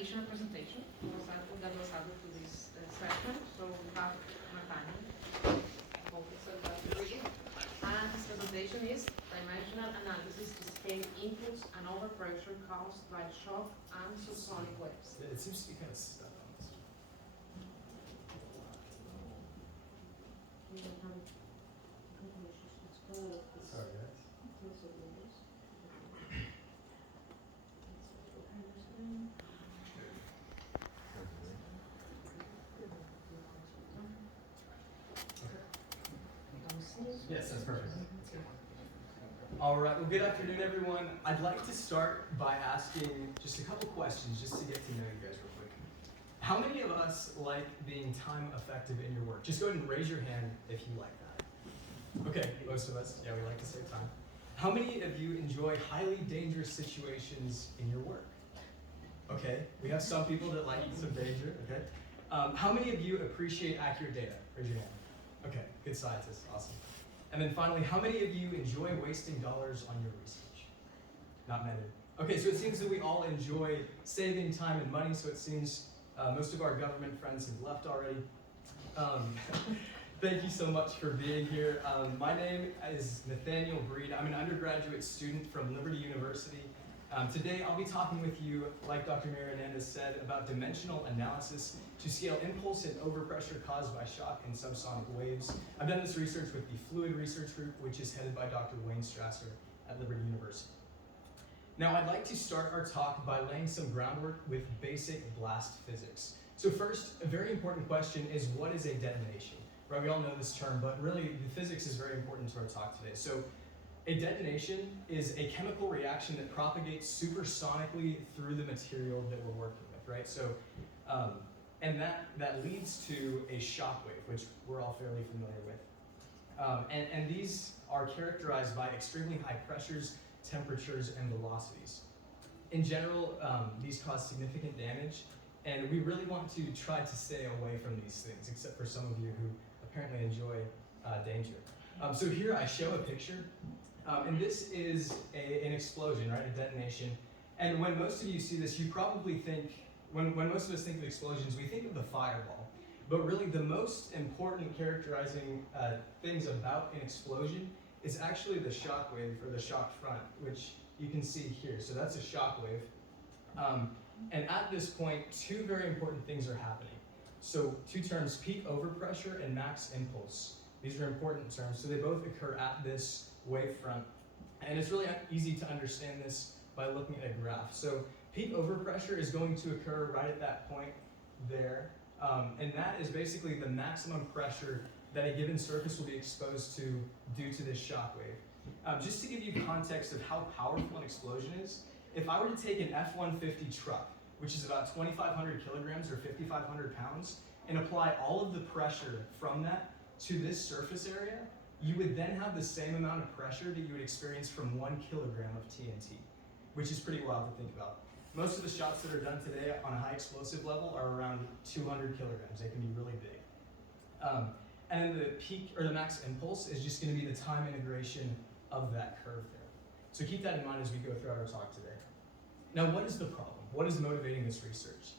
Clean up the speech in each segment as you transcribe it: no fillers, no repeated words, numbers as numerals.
additional presentation that was added to this session. So we have Nathaniel, and his presentation is dimensional analysis to scale inputs and overpressure caused by shock and subsonic waves. It seems to be kind of stuck on this. Sorry, guys. Yes, that's perfect. All right, well, good afternoon, everyone. I'd like to start by asking just a couple questions just to get to know you guys real quick. How many of us like being time effective in your work? Just go ahead and raise your hand if you like that. Okay, most of us, yeah, we like to save time. How many of you enjoy highly dangerous situations in your work? Okay, we have some people that like some danger, okay? How many of you appreciate accurate data? Raise your hand. Okay, good scientists, awesome. And then finally, how many of you enjoy wasting dollars on your research? Not many. Okay, so it seems that we all enjoy saving time and money, so it seems most of our government friends have left already. Thank you so much for being here. My name is Nathaniel Breed. I'm an undergraduate student from Liberty University. Today I'll be talking with you, like Dr. Mary Hernandez said, about dimensional analysis to scale impulse and overpressure caused by shock and subsonic waves. I've done this research with the Fluid Research Group, which is headed by Dr. Wayne Strasser at Liberty University. Now I'd like to start our talk by laying some groundwork with basic blast physics. So first, a very important question is, what is a detonation? Right, we all know this term, but really the physics is very important to our talk today. So a detonation is a chemical reaction that propagates supersonically through the material that we're working with, right? So, and that leads to a shock wave, which we're all fairly familiar with. And these are characterized by extremely high pressures, temperatures, and velocities. In general, these cause significant damage, and we really want to try to stay away from these things, except for some of you who apparently enjoy danger. So here I show a picture, and this is an explosion, right, a detonation. And when most of you see this, you probably think, when most of us think of explosions, we think of the fireball. But really the most important characterizing things about an explosion is actually the shock wave, or the shock front, which you can see here. So that's a shock wave. And at this point, two very important things are happening. So two terms, peak overpressure and max impulse. These are important terms, so they both occur at this wave front. And it's really easy to understand this by looking at a graph. So peak overpressure is going to occur right at that point there. And that is basically the maximum pressure that a given surface will be exposed to due to this shock wave. Just to give you context of how powerful an explosion is, if I were to take an F-150 truck, which is about 2,500 kilograms or 5,500 pounds, and apply all of the pressure from that to this surface area, you would then have the same amount of pressure that you would experience from 1 kilogram of TNT, which is pretty wild to think about. Most of the shots that are done today on a high explosive level are around 200 kilograms. They can be really big. And the peak, or the max impulse, is just going to be the time integration of that curve there. So keep that in mind as we go throughout our talk today. Now, what is the problem? What is motivating this research?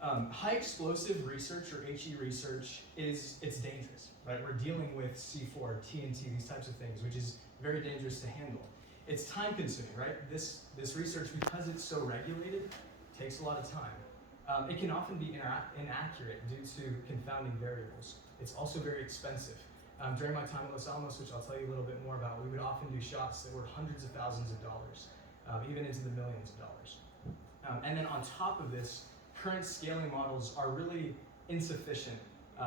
High explosive research, or HE research, it's dangerous, right? We're dealing with C4, TNT, these types of things, which is very dangerous to handle. It's time consuming, right? This research, because it's so regulated, takes a lot of time. It can often be inaccurate due to confounding variables. It's also very expensive. During my time at Los Alamos, which I'll tell you a little bit more about, we would often do shots that were hundreds of thousands of dollars, even into the millions of dollars. And then on top of this, current scaling models are really insufficient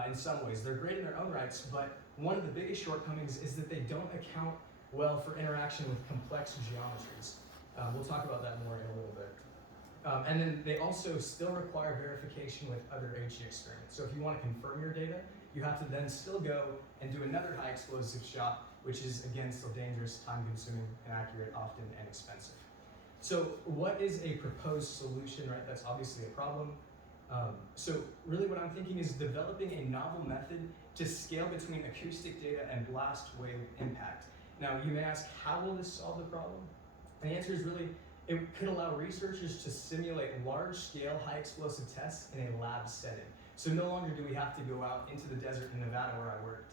in some ways. They're great in their own rights, but one of the biggest shortcomings is that they don't account well for interaction with complex geometries. We'll talk about that more in a little bit. And then they also still require verification with other HE experiments. So if you want to confirm your data, you have to then still go and do another high explosive shot, which is again still dangerous, time consuming, inaccurate, often, and expensive. So what is a proposed solution, right? That's obviously a problem. So really what I'm thinking is developing a novel method to scale between acoustic data and blast wave impact. Now you may ask, how will this solve the problem? And the answer is really, It could allow researchers to simulate large-scale, high-explosive tests in a lab setting. So no longer do we have to go out into the desert in Nevada where I worked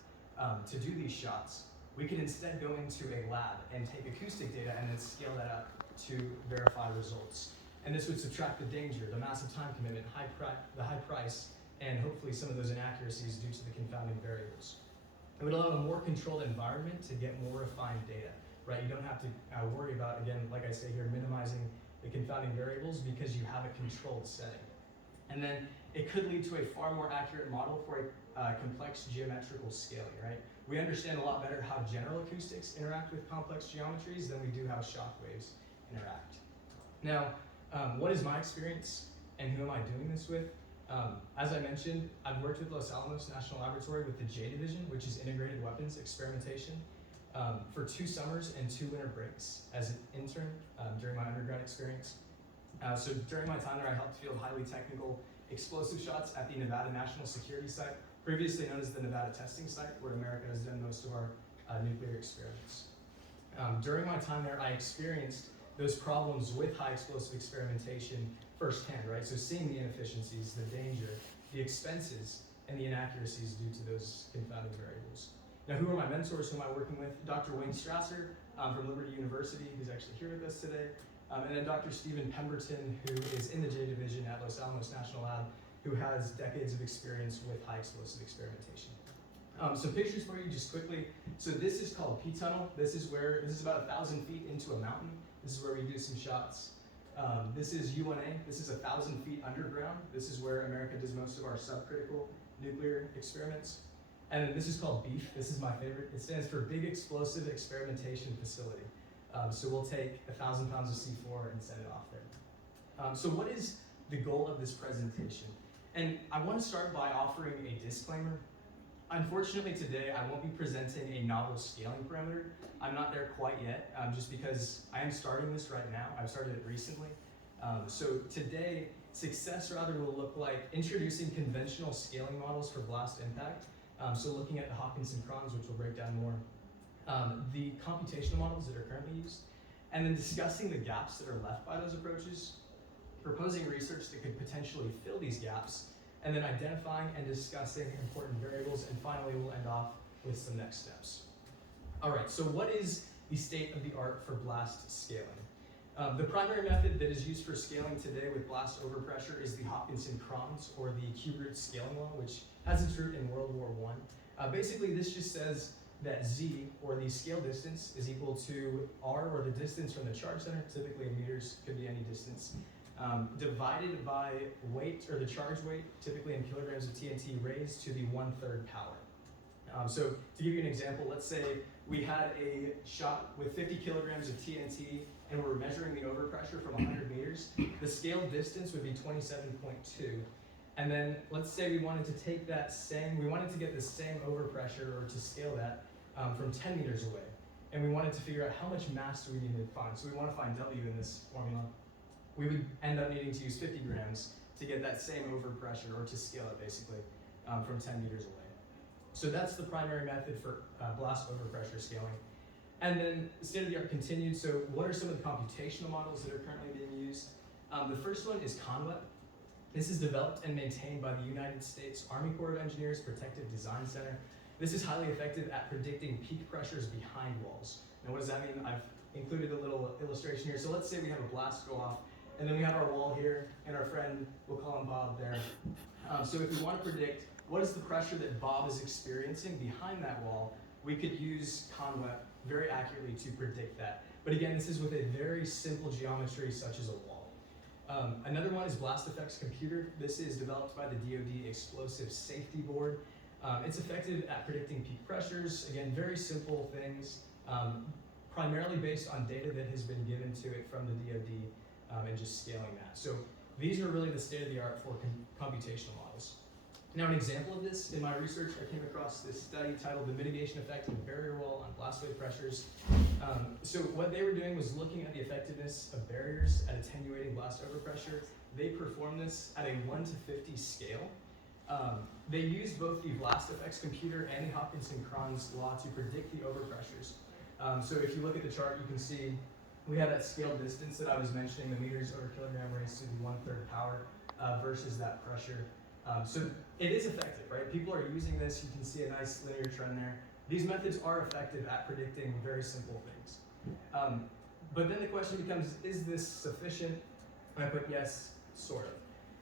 to do these shots. We could instead go into a lab and take acoustic data and then scale that up to verify results. And this would subtract the danger, the massive time commitment, the high price, and hopefully some of those inaccuracies due to the confounding variables. It would allow a more controlled environment to get more refined data, right? You don't have to worry about, again, like I say here, minimizing the confounding variables because you have a controlled setting. And then it could lead to a far more accurate model for a complex geometrical scaling, right? We understand a lot better how general acoustics interact with complex geometries than we do how shock waves interact. Now, what is my experience and who am I doing this with? As I mentioned, I've worked with Los Alamos National Laboratory with the J Division, which is Integrated Weapons Experimentation, for 2 summers and 2 winter breaks as an intern during my undergrad experience. So during my time there, I helped field highly technical explosive shots at the Nevada National Security Site, previously known as the Nevada Testing Site, where America has done most of our nuclear experiments. During my time there, I experienced those problems with high explosive experimentation firsthand, right? So seeing the inefficiencies, the danger, the expenses, and the inaccuracies due to those confounding variables. Now, who are my mentors? Who am I working with? Dr. Wayne Strasser from Liberty University, who's actually here with us today. And then Dr. Stephen Pemberton, who is in the J Division at Los Alamos National Lab, who has decades of experience with high explosive experimentation. Some pictures for you just quickly. So this is called P-Tunnel. This is about 1,000 feet into a mountain. This is where we do some shots. This is UNA. This is 1,000 feet underground. This is where America does most of our subcritical nuclear experiments. And then this is called BEEF. This is my favorite. It stands for Big Explosive Experimentation Facility. So we'll take 1,000 pounds of C4 and send it off there. So what is the goal of this presentation? And I want to start by offering a disclaimer. Unfortunately today, I won't be presenting a novel scaling parameter. I'm not there quite yet, just because I am starting this right now. I've started it recently. So today, success rather will look like introducing conventional scaling models for blast impact. So looking at the Hopkinson-Kronz, which we'll break down more, the computational models that are currently used, and then discussing the gaps that are left by those approaches, proposing research that could potentially fill these gaps, and then identifying and discussing important variables, and finally we'll end off with some next steps. All right, so what is the state of the art for blast scaling? The primary method that is used for scaling today with blast overpressure is the Hopkinson-Kronz, or the Q-root scaling law, which has its root in World War I. Basically, this just says that Z, or the scale distance, is equal to R, or the distance from the charge center, typically in meters, could be any distance, divided by weight, or the charge weight, typically in kilograms of TNT, raised to the 1/3 power. So to give you an example, let's say we had a shot with 50 kilograms of TNT and we're measuring the overpressure from 100 meters. The scale distance would be 27.2. And then let's say we wanted to take we wanted to get the same overpressure, or to scale that from 10 meters away. And we wanted to figure out how much mass do we need to find. So we want to find W in this formula. We would end up needing to use 50 grams to get that same overpressure, or to scale it basically from 10 meters away. So that's the primary method for blast overpressure scaling. And then state of the art continued. So what are some of the computational models that are currently being used? The first one is CONWEP. This is developed and maintained by the United States Army Corps of Engineers Protective Design Center. This is highly effective at predicting peak pressures behind walls. Now what does that mean? I've included a little illustration here. So let's say we have a blast go off, and then we have our wall here, and our friend, we'll call him Bob there. So if we want to predict what is the pressure that Bob is experiencing behind that wall, we could use CONWEP very accurately to predict that. But again, this is with a very simple geometry such as a wall. Another one is Blast Effects Computer. This is developed by the DoD Explosive Safety Board. It's effective at predicting peak pressures. Again, very simple things, primarily based on data that has been given to it from the DoD, and just scaling that. So these are really the state of the art for computational models. Now, an example of this, in my research, I came across this study titled The Mitigation Effect of Barrier Wall on Blast Wave Pressures. So what they were doing was looking at the effectiveness of barriers at attenuating blast overpressure. They performed this at a 1 to 50 scale. They used both the Blast Effects Computer and the Hopkinson-Kronz law to predict the overpressures. So if you look at the chart, you can see We have that scale distance that I was mentioning, the meters over kilogram raised to the 1/3 power versus that pressure. So it is effective, right? People are using this. You can see a nice linear trend there. These methods are effective at predicting very simple things. But then the question becomes, is this sufficient? And I put yes, sort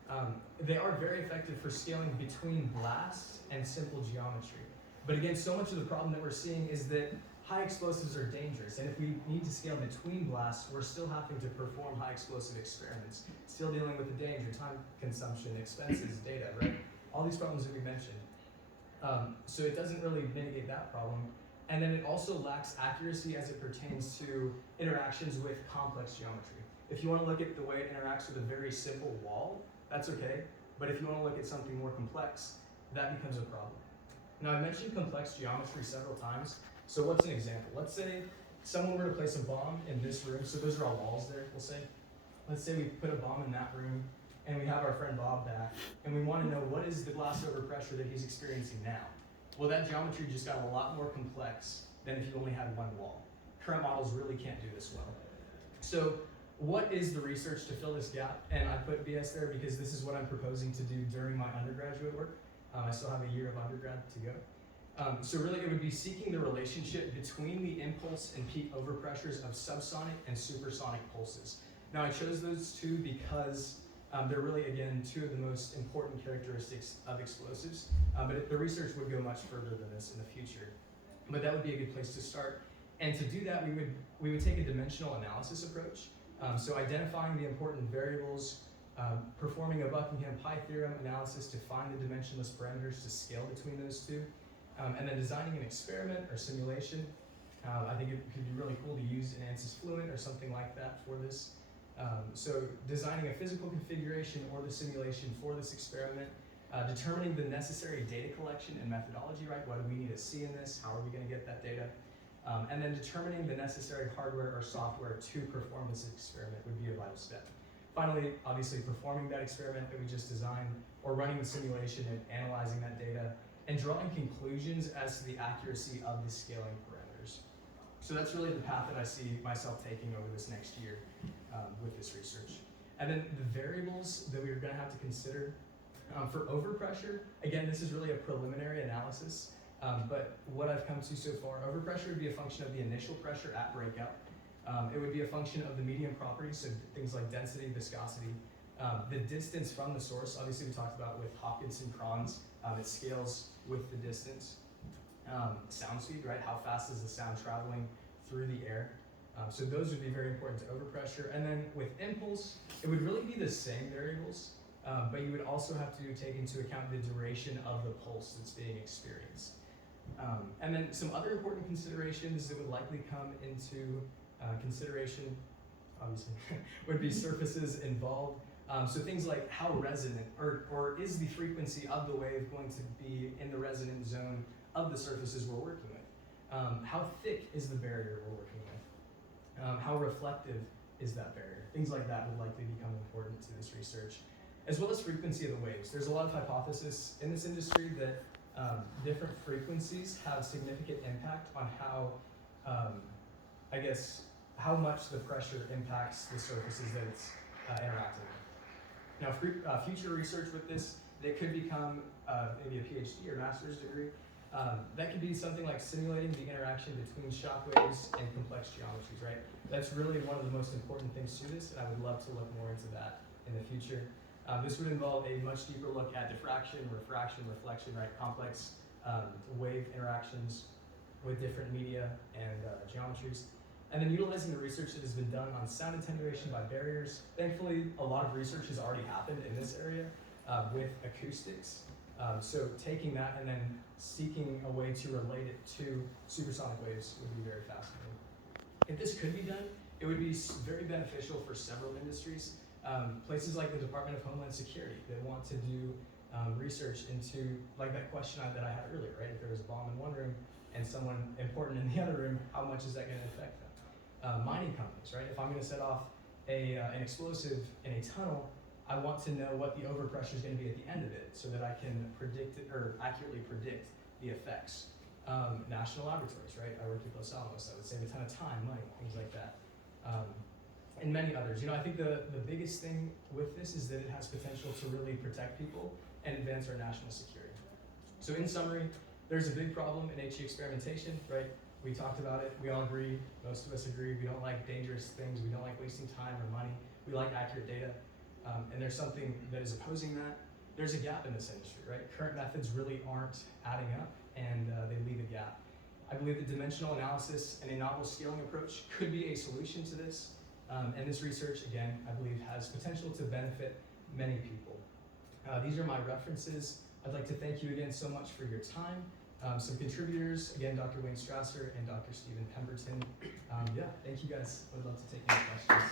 of. They are very effective for scaling between blasts and simple geometry. But again, so much of the problem that we're seeing is that high explosives are dangerous, and if we need to scale between blasts, we're still having to perform high explosive experiments, still dealing with the danger, time consumption, expenses, data, right? All these problems that we mentioned. So it doesn't really mitigate that problem. And then it also lacks accuracy as it pertains to interactions with complex geometry. If you want to look at the way it interacts with a very simple wall, that's okay. But if you want to look at something more complex, that becomes a problem. Now, I mentioned complex geometry several times. So what's an example? Let's say someone were to place a bomb in this room. So those are all walls there, we'll say. Let's say we put a bomb in that room, and we have our friend Bob back, and we want to know what is the blast overpressure that he's experiencing now. Well, that geometry just got a lot more complex than if you only had one wall. Current models really can't do this well. So what is the research to fill this gap? And I put BS there because this is what I'm proposing to do during my undergraduate work. I still have a year of undergrad to go. So really it would be seeking the relationship between the impulse and peak overpressures of subsonic and supersonic pulses. Now I chose those two because they're really, again, two of the most important characteristics of explosives, but the research would go much further than this in the future. But that would be a good place to start. And to do that, we would take a dimensional analysis approach. So identifying the important variables, performing a Buckingham Pi theorem analysis to find the dimensionless parameters to scale between those two, and then designing an experiment or simulation. I think it could be really cool to use an ANSYS Fluent or something like that for this. So designing a physical configuration or the simulation for this experiment, determining the necessary data collection and methodology, right? What do we need to see in this? How are we going to get that data? And then determining the necessary hardware or software to perform this experiment would be a vital step. Finally, obviously performing that experiment that we just designed, or running the simulation and analyzing that data, and drawing conclusions as to the accuracy of the scaling parameters. So that's really the path that I see myself taking over this next year with this research. And then the variables that we're going to have to consider for overpressure, again, this is really a preliminary analysis, but what I've come to so far, overpressure would be a function of the initial pressure at breakout. It would be a function of the medium properties, so things like density, viscosity, the distance from the source. Obviously, we talked about with Hopkinson-Kron's, it scales with the distance. Sound speed, right? How fast is the sound traveling through the air? So those would be very important to overpressure. And then with impulse, it would really be the same variables, but you would also have to take into account the duration of the pulse that's being experienced. And then some other important considerations that would likely come into consideration, obviously, would be surfaces involved. So things like how resonant, or is the frequency of the wave going to be in the resonant zone of the surfaces we're working with? How thick is the barrier we're working with? How reflective is that barrier? Things like that would likely become important to this research, as well as frequency of the waves. There's a lot of hypothesis in this industry that different frequencies have significant impact on how, how much the pressure impacts the surfaces that it's interacting with. Now, future research with this, that could become maybe a PhD or master's degree. That could be something like simulating the interaction between shock waves and complex geometries, right? That's really one of the most important things to this, and I would love to look more into that in the future. This would involve a much deeper look at diffraction, refraction, reflection, right? Complex wave interactions with different media and geometries. And then utilizing the research that has been done on sound attenuation by barriers. Thankfully, a lot of research has already happened in this area with acoustics. So taking that and then seeking a way to relate it to supersonic waves would be very fascinating. If this could be done, it would be very beneficial for several industries. Places like the Department of Homeland Security that want to do research into, like that question that I had earlier, right? If there was a bomb in one room and someone important in the other room, how much is that going to affect them? Mining companies, right? If I'm going to set off an explosive in a tunnel, I want to know what the overpressure is going to be at the end of it so that I can predict it, or accurately predict the effects. National laboratories, right? I work at Los Alamos. That would save a ton of time, money, things like that. and many others. I think the biggest thing with this is that it has potential to really protect people and advance our national security. So in summary, there's a big problem in HE experimentation, right? We talked about it, we all agree, most of us agree, we don't like dangerous things, we don't like wasting time or money, we like accurate data, and there's something that is opposing that. There's a gap in this industry, right? Current methods really aren't adding up, and they leave a gap. I believe that dimensional analysis and a novel scaling approach could be a solution to this, and this research, again, I believe has potential to benefit many people. These are my references. I'd like to thank you again so much for your time. Some contributors, again, Dr. Wayne Strasser and Dr. Stephen Pemberton. Yeah, thank you guys. I'd love to take any questions.